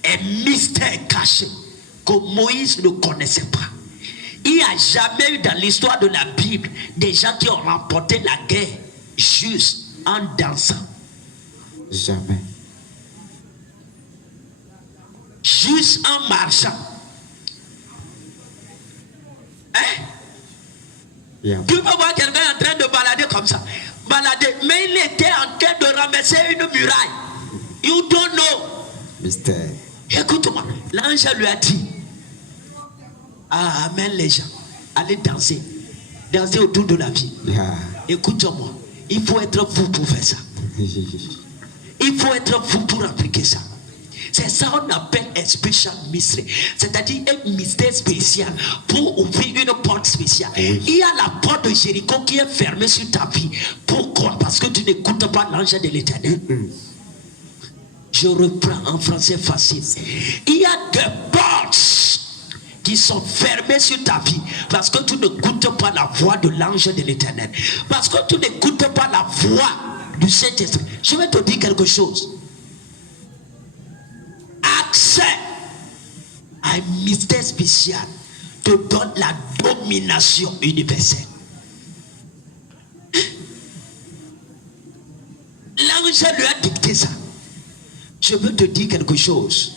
Un mystère caché que Moïse ne connaissait pas. Il n'y a jamais eu dans l'histoire de la Bible des gens qui ont remporté la guerre juste en dansant. Jamais. Juste en marchant. Hein? Yeah. Tu peux voir quelqu'un en train de balader comme ça. Balader. Mais il était en train de ramasser une muraille. You don't know. Mystère. Écoute-moi. L'ange lui a dit, amène les gens. Allez danser. Danser autour de la vie. Yeah. Écoute-moi. Il faut être fou pour faire ça. Il faut être fou pour appliquer ça. C'est ça qu'on appelle un special mystery. C'est-à-dire un mystère spécial pour ouvrir une porte spéciale. Oui. Il y a la porte de Jéricho qui est fermée sur ta vie. Pourquoi? Parce que tu n'écoutes pas l'ange de l'Éternel. Je reprends en français facile. Il y a des portes qui sont fermées sur ta vie parce que tu n'écoutes pas la voix de l'ange de l'Éternel. Parce que tu n'écoutes pas la voix du Saint-Esprit. Je vais te dire quelque chose. Accès à un mystère spécial te donne la domination universelle. L'ange lui a dicté ça. Je veux te dire quelque chose.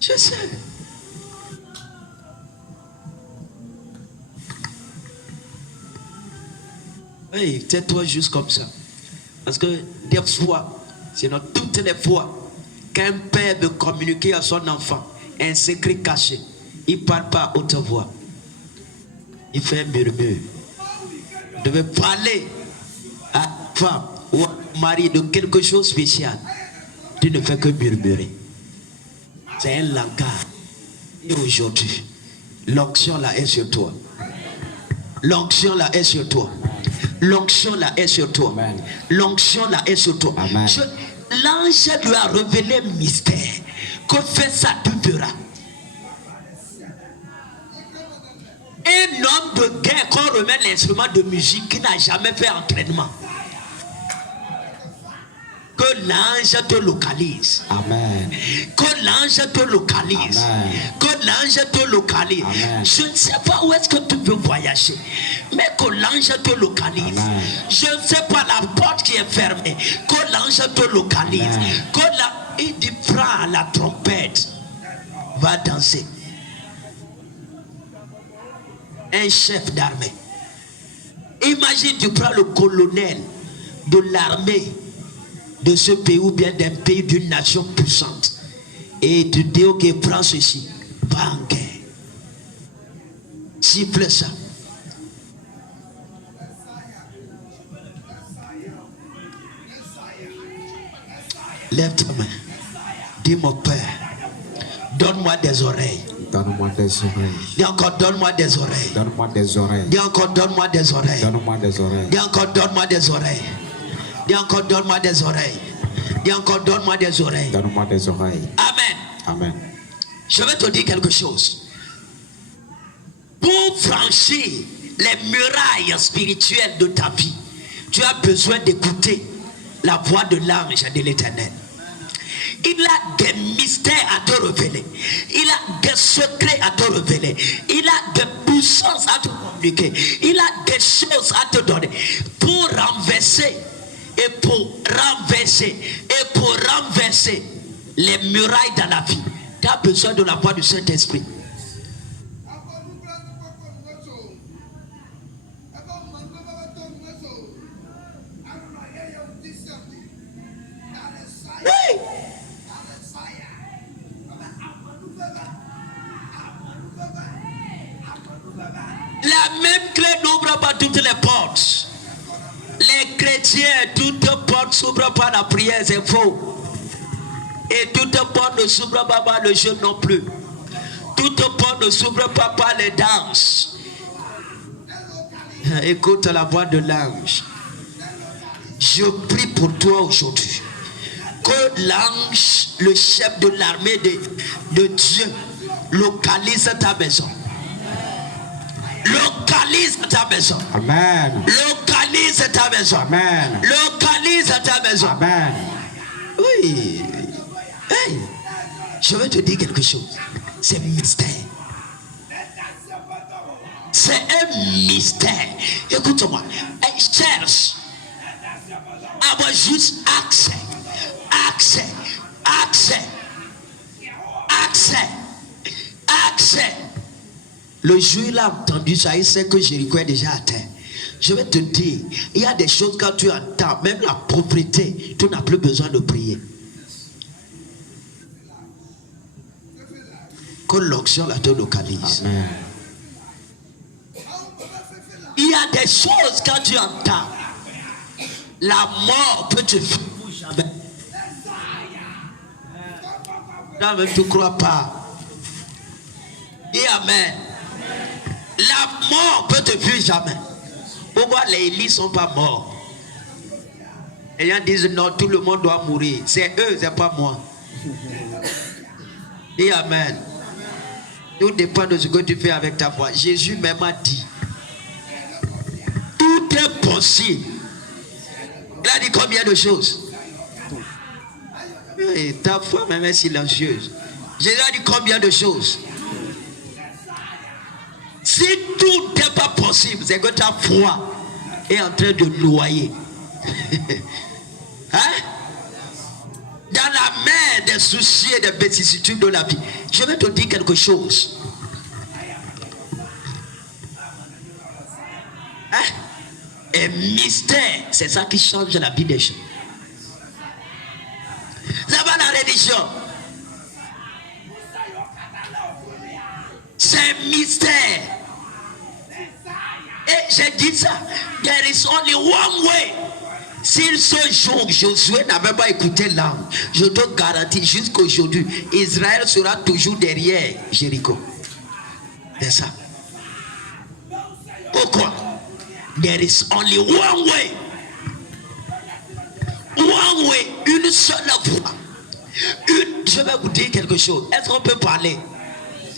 Je sais. Oui, tais-toi juste comme ça. Parce que des fois, sinon toutes les fois, qu'un père veut communiquer à son enfant un secret caché, il ne parle pas à haute voix. Il fait un murmure. Il devait parler à la femme ou à mari de quelque chose de spécial. Tu ne fais que murmurer. C'est un langage. Et aujourd'hui, l'onction là est sur toi. L'onction là est sur toi. L'onction là est sur toi. L'onction là est sur toi. L'ange lui a révélé un mystère. Que fait ça, tu verras. Un homme de guerre, quand on remet l'instrument de musique, qui n'a jamais fait entraînement. Que l'ange te localise. Amen. Que l'ange te localise. Amen. Que l'ange te localise. Amen. Je ne sais pas où est-ce que tu veux voyager, mais que l'ange te localise. Amen. Je ne sais pas la porte qui est fermée. Que l'ange te localise. Amen. Que il dit prends la trompette, va danser. Un chef d'armée. Imagine, tu prends le colonel de l'armée de ce pays ou bien d'un pays, d'une nation puissante, et tu dis ok, prends ceci, va en guerre, siffle ça. Lève ta main, dis mon Père, donne-moi des oreilles. Donne-moi des oreilles. Dis encore, donne-moi des oreilles. Donne-moi des oreilles. Dis encore, donne-moi des oreilles. Donne-moi des oreilles. Dis encore, donne-moi des oreilles. Dis encore, donne-moi des oreilles. Dis encore, donne-moi des oreilles. Donne-moi des oreilles. Amen. Amen. Je vais te dire quelque chose. Pour franchir les murailles spirituelles de ta vie, tu as besoin d'écouter la voix de l'ange de l'Éternel. Il a des mystères à te révéler. Il a des secrets à te révéler. Il a des puissances à te communiquer. Il a des choses à te donner pour renverser et pour renverser les murailles dans la vie. Tu as besoin de la voix du Saint-Esprit. Oui. La même clé n'ouvre pas toutes les portes. Les chrétiens, toutes portes s'ouvrent par la prière, c'est faux. Et toutes portes ne s'ouvrent pas par le jeûne non plus. Toutes portes ne s'ouvrent pas par les danses. Écoute la voix de l'ange. Je prie pour toi aujourd'hui. Que l'ange, le chef de l'armée de Dieu, localise ta maison. Localise ta maison. Amen. Localise ta maison. Amen. Localise ta maison. Amen. Oui. Hey, je vais te dire quelque chose. C'est un mystère. C'est un mystère. Écoute-moi. Cherche à avoir juste accès. Accès. Accès. Accès. Accès. Le jour il a entendu ça, il sait que Jéricho est déjà atteint. Je vais te dire, il y a des choses quand tu entends, même la pauvreté, tu n'as plus besoin de prier. Que l'onction la te localise. Amen. Il y a des choses quand tu entends, la mort peut te faire jamais. Non, mais tu ne crois pas. Dis Amen. La mort peut te fuir jamais. Pourquoi les Élis ne sont pas morts? Les gens disent non, tout le monde doit mourir. C'est eux, c'est pas moi. Et amen. Tout dépend de ce que tu fais avec ta foi. Jésus même a dit, tout est possible. Il a dit combien de choses? Et ta foi même est silencieuse. Jésus a dit combien de choses? Si tout n'est pas possible, c'est que ta foi est en train de noyer. Hein? Dans la mer des soucis et des vicissitudes de la vie. Je vais te dire quelque chose. Hein? Un mystère, c'est ça qui change la vie des gens. C'est pas la religion. C'est un mystère. Et j'ai dit ça. There is only one way. Si ce jour Josué n'avait pas écouté l'âme, je te garantis jusqu'aujourd'hui, Israël sera toujours derrière Jéricho. C'est ça. Pourquoi? There is only one way. One way, une seule voie. Je vais vous dire quelque chose. Est-ce qu'on peut parler?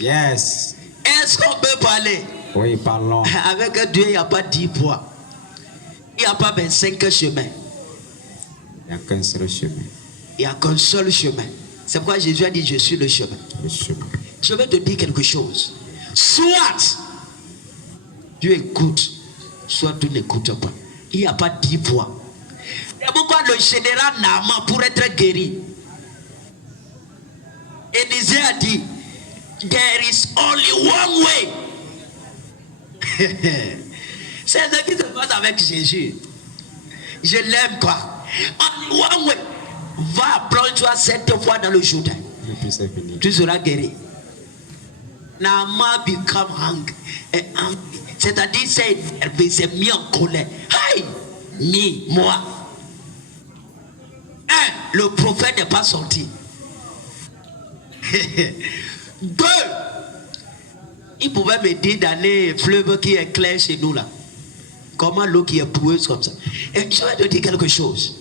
Yes. Est-ce qu'on peut parler? Oui, parlons. Avec Dieu, il n'y a pas 10 voies. Il n'y a pas 25 chemins. Il n'y a qu'un seul chemin. Il n'y a qu'un seul chemin. C'est pourquoi Jésus a dit, je suis le chemin. Le chemin. Je vais te dire quelque chose. Soit tu écoutes, soit tu n'écoutes pas. Il n'y a pas 10 voies. C'est pourquoi le général Naaman, pour être guéri, Élisée a dit, there is only one way. C'est ce qui se passe avec Jésus. Je l'aime quoi. Only one way. Va, plonge-toi 7 fois dans le Jourdain. Tu seras guéri. Naaman become angry. C'est-à-dire, c'est énervé, c'est mis en colère. Hey, moi. Le prophète n'est pas sorti. 2, il pouvait me dire d'aller fleuve qui est clair chez nous là. Comment l'eau qui est boueuse comme ça. Et je vais te dire quelque chose.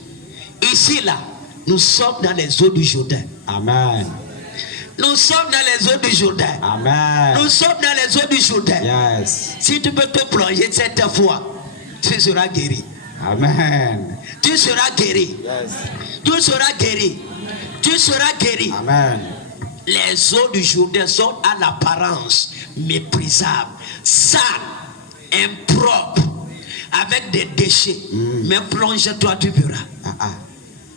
Ici là, nous sommes dans les eaux du Jourdain. Amen. Nous sommes dans les eaux du Jourdain. Amen. Nous sommes dans les eaux du Jourdain. Yes. Si tu peux te plonger 7 fois, tu seras guéri. Amen. Tu seras guéri. Yes. Tu seras guéri. Tu seras guéri. Amen. Les eaux du Jourdain sont à l'apparence méprisables, sales, impropres, avec des déchets. Mais plonge-toi, tu verras.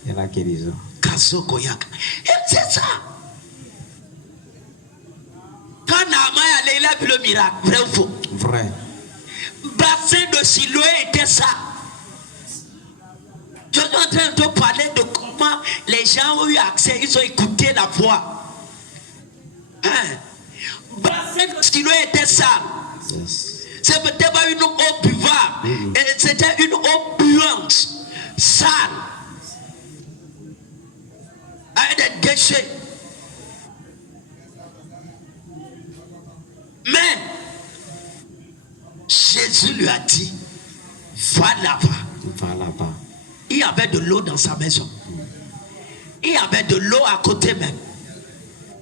Il y a la guérison. Et c'est ça. Quand Naaman est allé, il a vu le miracle. Vrai ou faux? Vrai. Bassin de Siloé était ça. Je suis en train de te parler de comment les gens ont eu accès, ils ont écouté la voix. Bassin de Siloé était ça. Yes. Ce n'était pas une eau buvable, c'était une eau puante, sale, avec des déchets. Mais Jésus lui a dit, va là-bas. Va là-bas. Il y avait de l'eau dans sa maison. Il y avait de l'eau à côté même.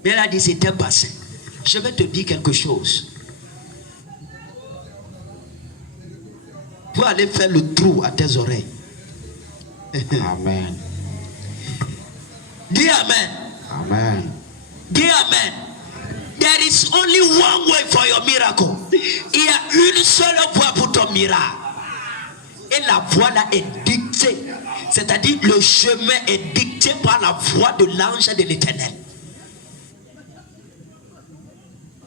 Mais il a dit, c'était un bassin. Je vais te dire quelque chose. Pour aller faire le trou à tes oreilles. Amen. Dis amen. Amen. Dis amen. There is only one way for your miracle. Il y a une seule voie pour ton miracle. Et la voie là est dictée. C'est-à-dire le chemin est dicté par la voix de l'ange de l'Éternel.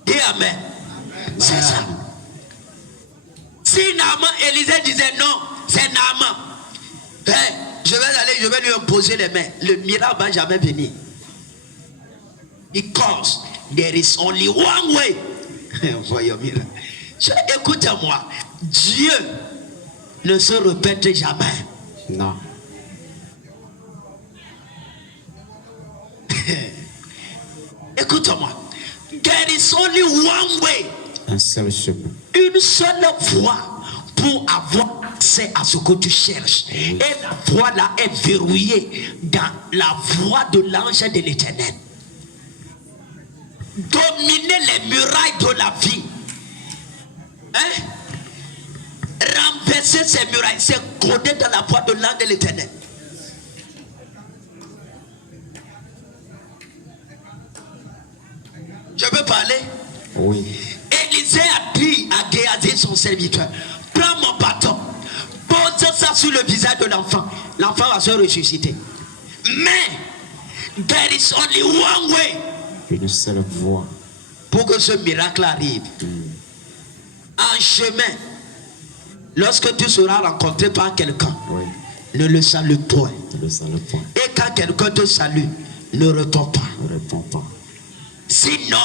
Dis amen. C'est ça. Si Naaman, Élisée disait non, c'est Naaman. Je vais aller, je vais lui imposer les mains. Le miracle ne va jamais venir. Because there is only one way for your miracle. Écoute-moi, Dieu ne se répète jamais. Non. Écoute-moi. There is only one way. Un seul chemin. Une seule voie pour avoir accès à ce que tu cherches. Et la voie là est verrouillée dans la voie de l'ange de l'Éternel. Dominer les murailles de la vie. Hein? Renverser ces murailles, c'est codé dans la voie de l'ange de l'Éternel. Je peux parler? Oui. Élisée a dit à Géasi, son serviteur, prends mon bâton, pose ça sur le visage de l'enfant. L'enfant va se ressusciter. Mais, there is only one way. Une seule voie. Pour que ce miracle arrive. En chemin, lorsque tu seras rencontré par quelqu'un, Oui. ne le salue point. Ne le salue point. Et quand quelqu'un te salue, ne réponds pas. Ne réponds pas. Sinon,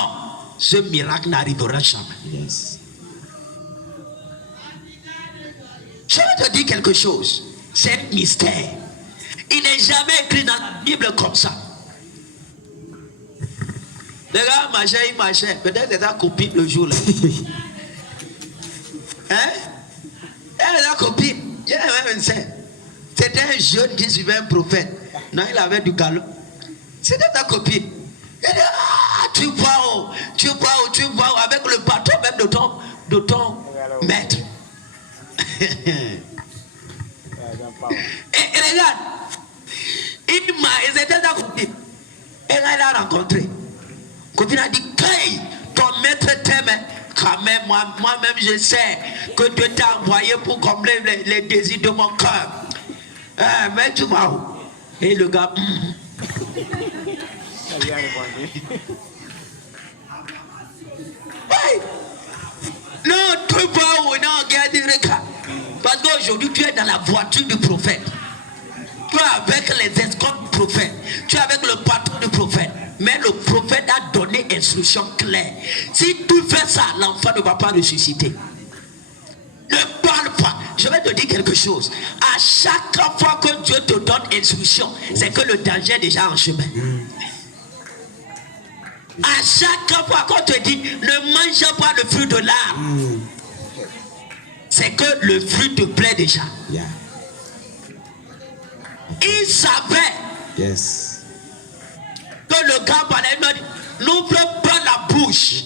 ce miracle n'arrivera jamais. Yes. Je vais te dire quelque chose. C'est un mystère. Il n'est jamais écrit dans la Bible comme ça. Le gars marchait, il marchait. Peut-être c'est ta copine le jour là. Hein? Elle est ta copine. C'était un jeune qui suivait un prophète. Non, il avait du galop. C'était ta copine. Elle dit, ah, tu vois où, avec le bateau même de ton maître. Et regarde, ils étaient ta copine. Et là, il a rencontré. Copine a dit, hey, ton maître t'aime. Quand même, moi-même, je sais que Dieu t'a envoyé pour combler les désirs de mon cœur. Mais tu vois où? Et le gars, oui. Non, tu vois où? Non, regarde. Parce qu'aujourd'hui, tu es dans la voiture du prophète. Tu es avec les escortes du prophète. Tu es avec le patron du prophète. Mais le prophète a donné instruction claire. Si tu fais ça, l'enfant ne va pas ressusciter. Ne parle pas. Je vais te dire quelque chose. À chaque fois que Dieu te donne instruction, c'est que le danger est déjà en chemin. À chaque fois qu'on te dit ne mange pas le fruit de l'arbre, c'est que le fruit te plaît déjà. Yeah. Il savait. Yes. Que le gars parlait, il m'a dit, n'ouvre pas la bouche.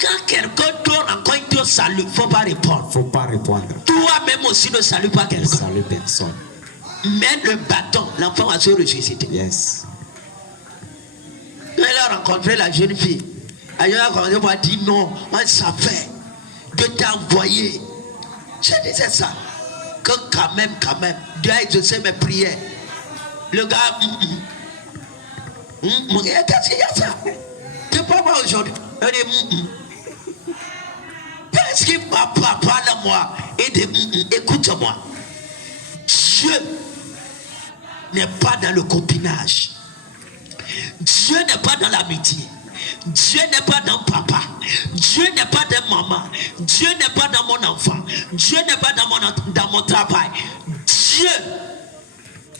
Quand quelqu'un donne encore un te salue, il ne faut pas répondre. Faut pas répondre. Toi-même aussi ne salue pas Ne quelqu'un. salue personne. Mais le bâton, l'enfant va se ressusciter. Yes. Quand il a rencontré la jeune fille, elle a commencé à dire non, moi ça fait. Dieu t'a envoyé. Je disais ça. Que quand même, Dieu a exaucé mes prières. Le gars, qu'est-ce qu'il y a ça? C'est pas moi aujourd'hui. Qu'est-ce qu'il parle à moi? Et dit, écoute-moi. Dieu n'est pas dans le copinage. Dieu n'est pas dans l'amitié. Dieu n'est pas dans papa. Dieu n'est pas dans maman. Dieu n'est pas dans mon enfant. Dieu n'est pas dans mon travail. Dieu,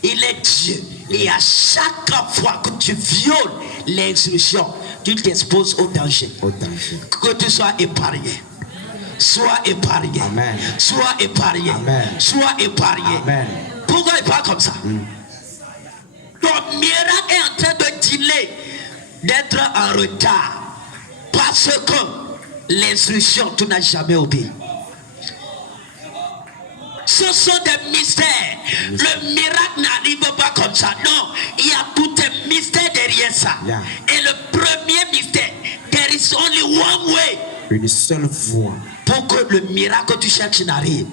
il est Dieu. Et à chaque fois que tu violes l'instruction, tu t'exposes au danger. Au danger. Que tu sois épargné. Sois épargné. Amen. Sois épargné. Amen. Sois épargné. Amen. Pourquoi il parle comme ça? Ton miracle est en train de dîner, d'être en retard. Parce que l'instruction, tu n'as jamais obéi. Ce sont des mystères. Le miracle n'arrive pas comme ça. Non, il y a tout un mystère derrière ça. Yeah. Et le premier mystère, there is only one way. Une seule voie. Pour que le miracle que tu cherches n'arrive.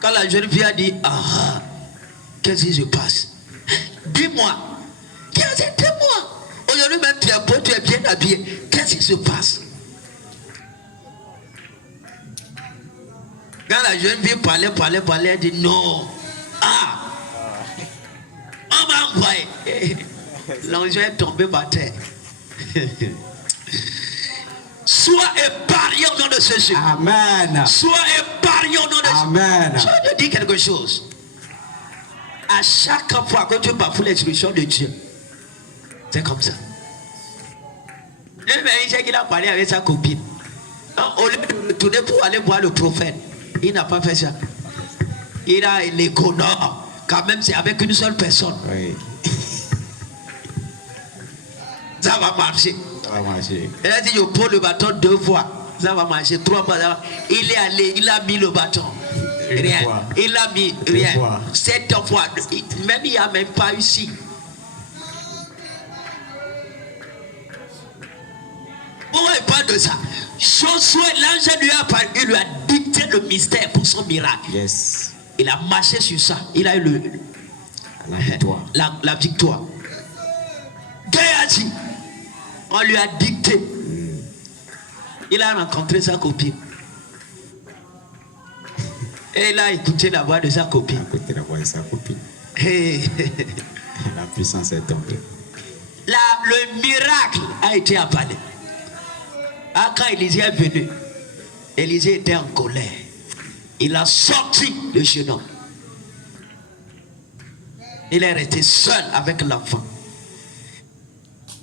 Quand la jeune fille a dit, ah, qu'est-ce qui se passe? Dis-moi. Dis-moi. Aujourd'hui même tu es beau, tu es bien habillé. Qu'est-ce qui se passe? Quand la jeune fille parlait, elle dit non. Ah, on m'a envoyé. L'ange est tombé par terre. Sois épargné au nom de Jésus. Amen. Sois épargné au nom de Jésus. Amen. Je vais te dire quelque chose. À chaque fois que tu bafoues l'expression de Dieu, c'est comme ça. il sait qu'il a parlé avec sa copine. Au lieu de retourner pour aller voir le prophète, il n'a pas fait ça. Il a l'égo, non. Quand même, c'est avec une seule personne. Oui. Ça va marcher. Ça va marcher. Il a dit, je prends le bâton 2 fois. Ça va marcher 3 fois. Il est allé, il a mis le bâton. Rien. Fois. Il a mis 2 rien. fois. 7 fois. Même il n'y a même pas ici. Pourquoi il parle de ça? Josué, l'ange lui a parlé, il lui a dicté le mystère pour son miracle. Yes. Il a marché sur ça. Il a eu La victoire. la victoire. Géasi, on lui a dicté. Il a rencontré sa copine. Et il a écouté la voix de sa copine. Écoutez la voix de sa copine. Hey. La puissance est tombée. Le miracle a été avalé. Quand Élisée est venu, Élisée était en colère. Il a sorti le jeune homme. Il est resté seul avec l'enfant.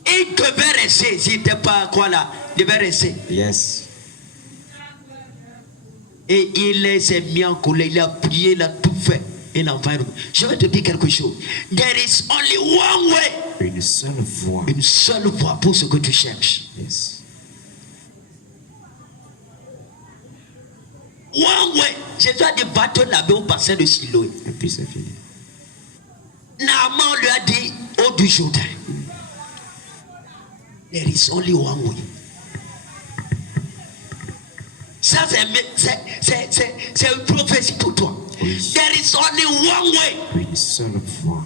Il devait rester. S'il n'était pas quoi là, il devait rester. Yes. Et il s'est mis en colère. Il a prié, il a tout fait. Et l'enfant est revenu. Je vais te dire quelque chose. There is only one way. Une seule voix. Une seule voie pour ce que tu cherches. Yes. One way. Jésus a dit, va te laver au bassin de Siloé. Et puis c'est fini. Naaman lui a dit, eau du Jourdain. There is only one way. Ça, c'est une prophétie pour toi. Oui. There is only one way. Une seule voix.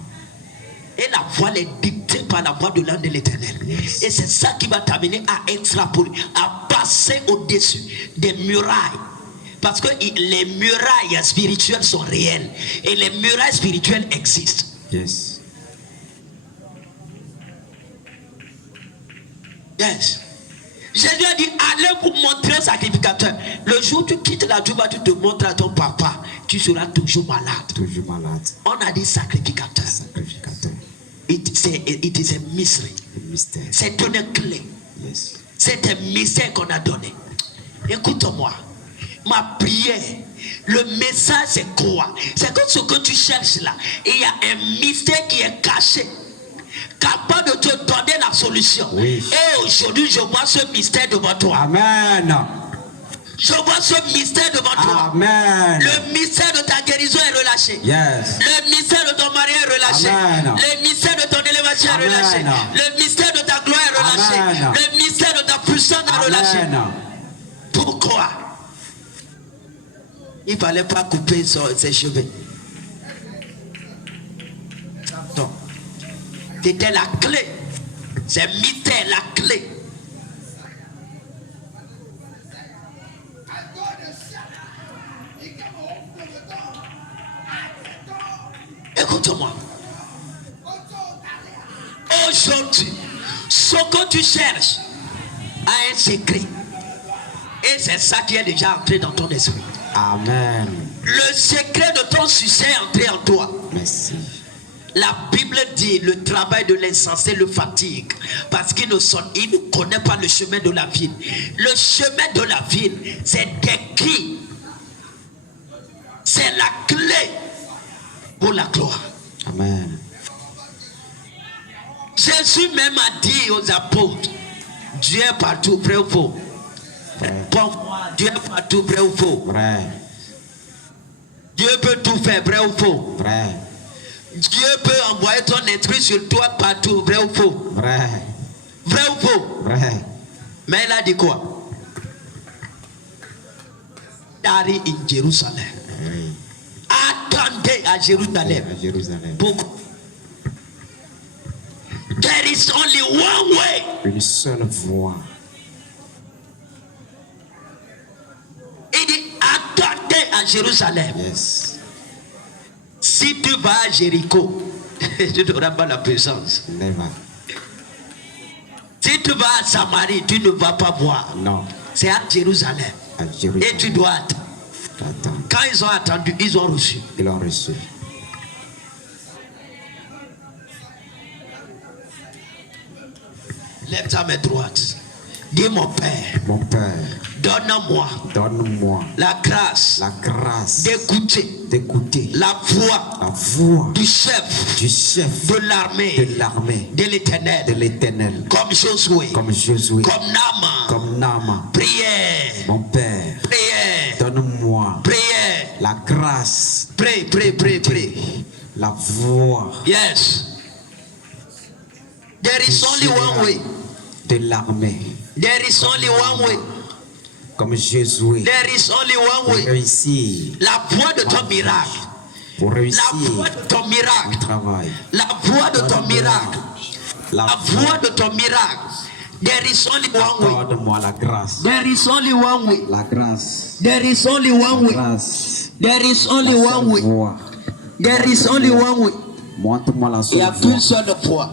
Et la voix est dictée par la voix de l'âme de l'Éternel. Yes. Et c'est ça qui va t'amener à extrapoler, à passer au-dessus des murailles. Parce que les murailles spirituelles sont réelles. Et les murailles spirituelles existent. Yes. Yes. Jésus a dit, allez vous montrer un sacrificateur. Le jour où tu quittes la Touba, tu te montres à ton papa, tu seras toujours malade. Toujours malade. On a dit sacrificateur. Sacrificateur. It is a mystery. Le mystère. C'est une clé. Yes. C'est un mystère qu'on a donné. Écoute-moi. Ma prière, le message c'est quoi? C'est que ce que tu cherches là, il y a un mystère qui est caché, capable de te donner la solution. Oui. Et aujourd'hui, je vois ce mystère devant toi. Amen. Je vois ce mystère devant toi. Amen. Le mystère de ta guérison est relâché. Yes. Le mystère de ton mari est relâché. Amen. Le mystère de ton élévation est Amen. relâché. Le mystère de ta gloire est relâché. Amen. Le mystère de ta puissance est relâché. Amen. Pourquoi? Il ne fallait pas couper ses cheveux. Donc, c'était la clé. C'est mystère, la clé. Écoute-moi. Aujourd'hui, ce que tu cherches a un secret. Et c'est ça qui est déjà entré dans ton esprit. Amen. Le secret de ton succès est entré en toi. Merci. La Bible dit le travail de l'insensé le fatigue parce qu'il ne connaît pas le chemin de la ville. Le chemin de la ville, c'est décrit. C'est la clé pour la gloire. Amen. Jésus même a dit aux apôtres, Dieu est partout, vrai ou faux? Vrai. Bon, Dieu est partout, vrai ou faux? Vrai. Dieu peut tout faire, vrai ou faux? Vrai. Dieu peut envoyer ton esprit sur toi partout, vrai ou faux? Vrai. Vrai ou faux? Vrai. Mais il a dit quoi? Tarry in Jerusalem. Oui. Attendez à Jérusalem. À Jérusalem. Pourquoi? There is only one way. Une seule voie. Il dit attendez à Jérusalem. Yes. Si tu vas à Jéricho, tu n'auras pas la présence. Never. Si tu vas à Samarie, tu ne vas pas voir. Non. C'est à Jérusalem. À Jérusalem. Et tu dois attendre. Attends. Quand ils ont attendu, ils ont reçu. Ils l'ont reçu. Lève ta main droite. Dis mon Père. Mon Père, Donne-moi donne-moi la grâce d'écouter la voix du chef de de l'armée de de l'Éternel. l'Éternel, Comme Josué, comme Josué, comme Naaman. Prière, mon Père, donne-moi la grâce, prie. la voix Yes. There is only one way. de l'armée, There is only one way. comme Josué, There is only one pour way. réussir, La voix de ton miracle. pour réussir La voix de ton mon miracle. travail, La voix de ton miracle. la La voix de ton miracle. There is only one way. donne-moi la grâce, There is only one way. la grâce, There is only one way. grâce, There is only la one seule way. voix. There is only one way. Montre-moi la Il n'y a seule voix. qu'une seule voie.